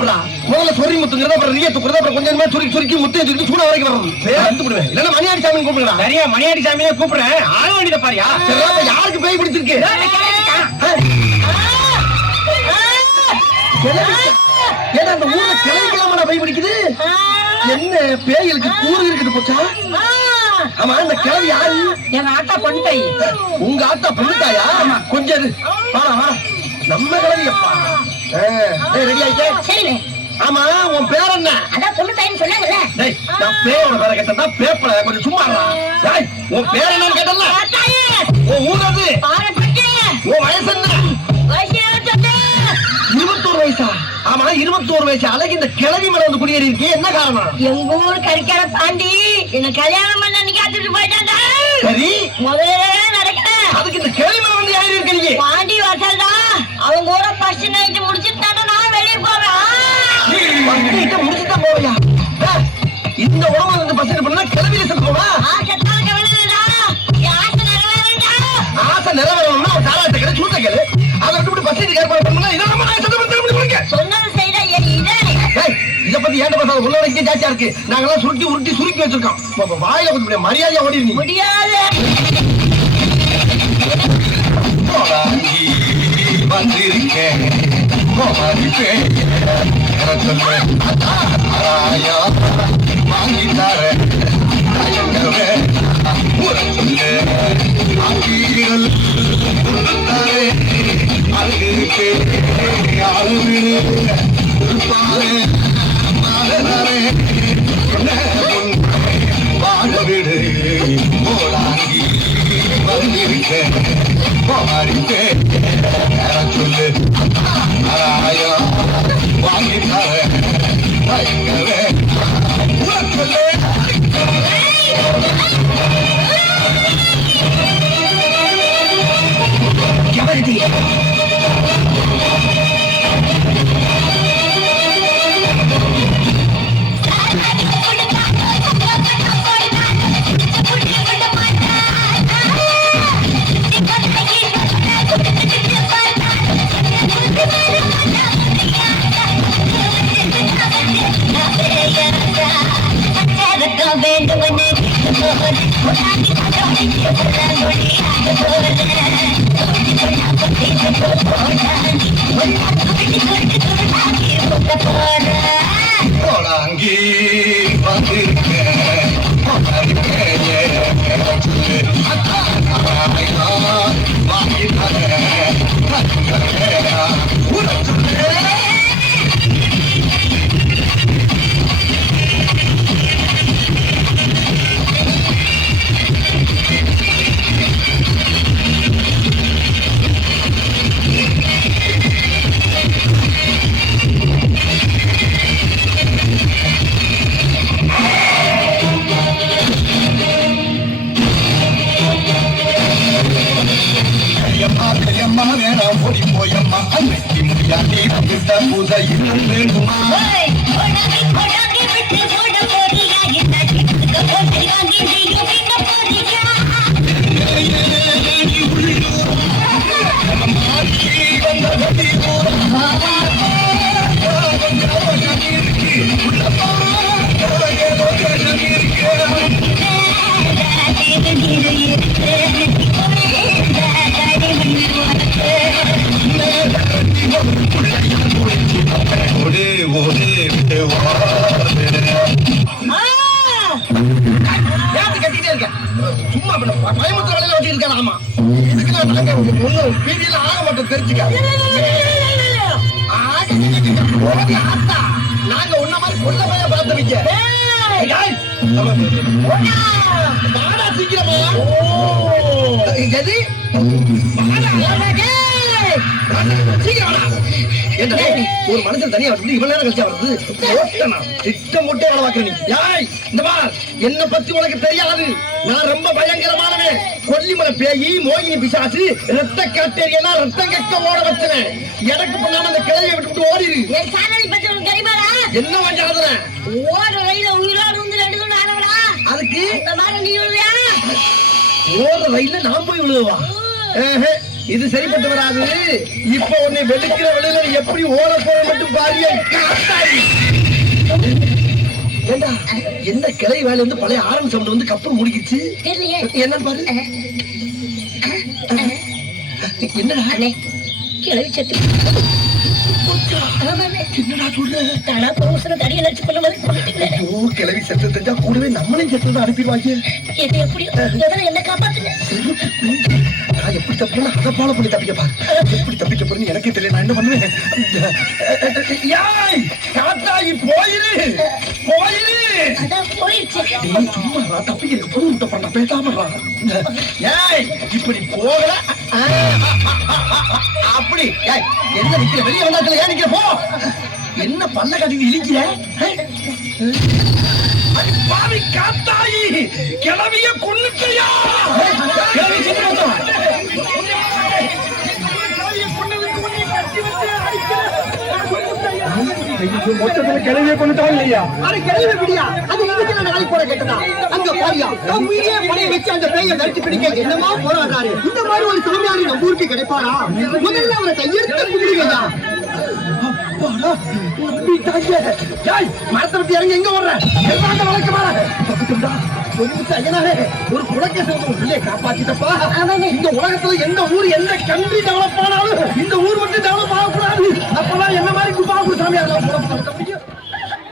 கூப்பிடா. முதல்ல சொறி முத்துங்கிறத அப்புறம் ரிய துக்குறத அப்புறம் கொஞ்சமா சுருக்கி சுருக்கி முத்தைய சுருக்கி சூட வரைக்கும் வர்றது. பேர் எடுத்து விடுவேன். இல்லன்னா மணியாடி சாமி கூப்பிடுடா. சரியா மணியாடி சாமியே கூப்பிடுறேன். ஆக வேண்டியத பாரியா. சரி யாருக்கு பேய் பிடிச்சிருக்கு? ஏன்னா அந்த ஊர்ல கிளைக்கலாமா பேய் பிடிக்குது? என்ன பேய்களுக்கு கூறு இருக்குது போச்சா? ஆமா இந்த கிளவி யாரு? எங்க ஆத்தா பொண்ணு தாய். உங்க ஆத்தா பொண்ணு தாயா? கொஞ்சம் நம்ம கிளவி அப்பா. ரெடி ஆயிட்டே? சரி. ஆமா உன் பேர் என்ன? அதான் பொண்ணு தாயின்னு சொன்னாங்கல்ல. டேய் நான் பேரோட பேரை கேட்டா பேப்பல கொஞ்சம் சும்மா இருடா. டேய் உன் பேர் என்னன்னு கேட்டல? உன் ஊர் அது? உன் வயசு என்ன? 21 வயசா? ஆமா 21 வயசு அழகு இந்த கிழவி மேல வந்து குடியேறி இருக்கே என்ன காரணம்? எங்க ஊர் கரிக்கார பாண்டி என்ன கல்யாணம் பண்ண காத்துட்டு போயிட்டாண்டா. சரி முதல்ல நடக்கல. அதுக்கு இந்த கிழவி மேல வந்து யாரு இருக்கீங்க? பாண்டி வாசல்டா. அவங்க கூட ஃபர்ஸ்ட் நைட் முடிச்சிட்டாங்க. நான் வெளிய போறேன். முடிச்சுட்டா போறியா? இந்த உடம்புல இருந்து பசங்க பண்ணா கிழவில செத்து போவா? ஆசை நிறைவேறடா. ஆசை நிறைவேறடா. ஆசை நிறைவேறணும்னா ஒரு தாராட்ட கேளு சூட்ட கேளு. அதை விட்டு பசங்க ஏற்பாடு பண்ணா இதை நம்ம நான் செத்து பண்ணி சொன்னது செய்தா இதே. இத பத்தி ஏண்ட பேசாத உள்ள வரைக்கும் ஜாஸ்தியா இருக்கு. நாங்கெல்லாம் சுருட்டி உருட்டி சுருக்கி வச்சிருக்கோம். வாயில கொஞ்சம் மரியாதையா ஓடி நீ முடியாது. வந்திருக்கேன் வாங்கி தரேன் வாழ விடு போலாங்கி வந்திருக்கேன் சொல்லு அராயா வாங்கி தரேன் சொல்லு போலாங்கி வந்திருக்கேன் வாங்கி தரேன் கையம்மா வேணாம் ஓடி போயம்மா அன்னைக்கு முடியாட்டி விட்ட பூஜையில் வேண்டுமா கட்டிட்டே இருக்க சும்மா பயமுத்திர வேலையில வச்சு இருக்கேன். ஆமா ஒண்ணு வீதியில ஆக மாட்டோம் தெரிஞ்சுக்க. நாங்க உன்ன மாதிரி கொள்ள பைய பார்த்து வைக்க சீக்கிரமா எது ஒரு மனுஷன் தனியா வந்து இவ்வளவு நேரம் கழிச்சா வருது திட்டம் போட்டே வேலை பார்க்க நீ யாய் இந்த மாதிரி என்ன பத்தி உனக்கு தெரியாது. நான் ரொம்ப பயங்கரமானவன். கொல்லிமலை பேயி மோகினி பிசாசு ரத்த காட்டேரியனா ரத்தம் கக்க ஓட வச்சவன். எனக்கு பண்ணாம அந்த கிளையை விட்டு ஓடிடு. என்ன வாங்காத ஓட ரயில உயிரோடு வந்து 2 குண்டு ஆனவடா. அதுக்கு இந்த மாதிரி நீ விழுவியா? ஓட ரயில நான் போய் விழுவா? இது சரிப்பட்டு வராது. இப்ப உன்னை வெளுக்கிற வெளியில எப்படி ஓட போற மட்டும் பாரிய காத்தாடி. ஏண்டா என்ன கிளை வேலை வந்து பழைய ஆரம்ப சவுண்ட் வந்து கப்பல் முடிக்கிச்சு. தெரியலையே. என்ன பாரு. என்னடா கிளவி செத்து. என்னடா சொல்ற? தானா புருஷனை தடியை நடிச்சு கொள்ள மாதிரி பண்ணிட்டீங்களே. ஐயோ கிளவி செத்து தெரிஞ்சா கூடவே நம்மளையும் செத்து அனுப்பிடுவாங்க. எது எப்படியோ முதல்ல என்ன காப்பாத்துங்க. நான் எப்படி தப்பினா அதை ஃபாலோ பண்ணி தப்பிக்க பாரு. எப்படி தப்பிக்க போறேன்னு எனக்கே தெரியல. நான் என்ன பண்ணுவேன்? யாய் காத்தாயி போயிரு போயிரு. அதான் போயிடுச்சு. டேய் சும்மா நான் தப்பிக்கிறதுக்கு பொண்ணு விட்ட பண்ண பேசாம ஏய் இப்படி போகல. அப்படி ஏய் என்ன நிக்கிற வெளியே வந்தாத்துல ஏன் நிக்கிற போ. என்ன பல்ல கட்டி இழிக்கிற? அடி பாவி காத்தாயி கிளவிய கொன்னுட்டியா? கிளவி சின்ன மொத்தத்துல கிளவிய கொண்டுட்டான் இல்லையா? அட கிளவி பிடியா, அது இதுக்கு நாளை போற கேட்டதா? அங்க பாரியா, தம்பியே படைய வச்சு அந்த பேயை தடுத்து பிடிக்க என்னமா போராடுறாரு. இந்த மாதிரி ஒரு சாமியாரி நம்ம ஊருக்கு கிடைப்பாரா? முதல்ல அவரை கையெடுத்து கும்பிடுங்கயா. அப்பாடா நம்பிட்டாங்க. ஏய் மரத்தை விட்டு இறங்கி எங்க ஓடுற? எல்லாண்ட வழக்கு மாற தப்பிட்டா. ஒரு குலக்க சேர்ந்த பிள்ளைய காப்பாத்திட்டப்பா. இந்த உலகத்துல எந்த ஊர் எந்த கண்ட்ரி டெவலப் ஆனாலும் இந்த ஊர் மட்டும் டெவலப் ஆகக்கூடாது. அப்பதான் என்ன மாதிரி குப்பா சாமியார்